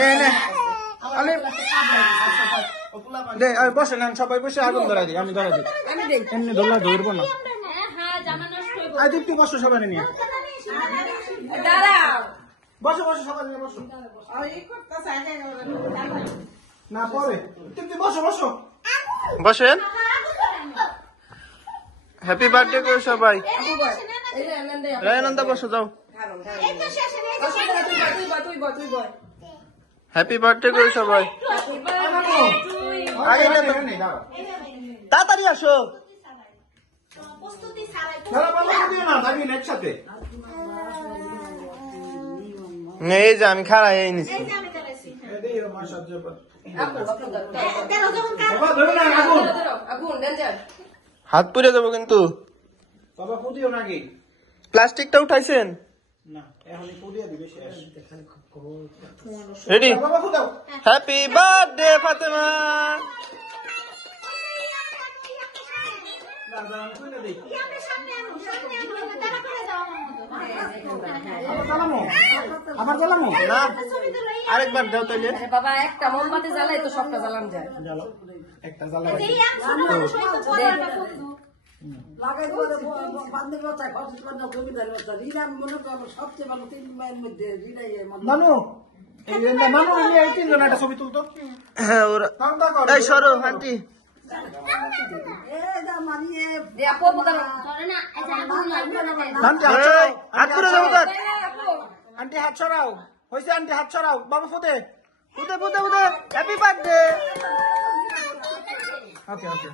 নে নে আলে দে বসে নেন সবাই বসে আগুন ধরাই দিই আমি ধরাই দিই এমনি ধরলা ধরবো না আই তুই বসো সবাই নিয়ে বসো বসো সবাই নিয়ে বসো না পরে তুই বসো বসো বসেন হ্যাপি বার্থডে করো সবাই রায়ানন্দা বসো যাও হ্যাপি বার্থডে করো সবাই তাড়াতাড়ি আসো একসাথে এই যে আমি খাড়া এই নিচ্ছি হাত পুড়ে যাবো কিন্তু প্লাস্টিকটা উঠাইছেন রেডি হ্যাপি বার্থডে ফাতেমা আবার জ্বালামো না আরেকবার দাও তাইলে বাবা একটা মোমবাতি জ্বালাই তো সবটা জ্বালাম যায় জ্বালাও একটা জ্বালাও লাগাই করে বান্ধব বাচ্চা খরচ করে জমিদার বাচ্চা রিনা মনে করো সবচেয়ে ভালো 3 মায়ের মধ্যে রিনাই মানু মানু এই তিনজন একটা ছবি তুলতো হ্যাঁ ওরা এই সরো আন্টি আন্টি হাত ছড়াও হয়েছে আন্টি হাত ছড়াও বাবা ফুদে ফুদে ফুদে ফুদে হ্যাপি বার্থডে ওকে ওকে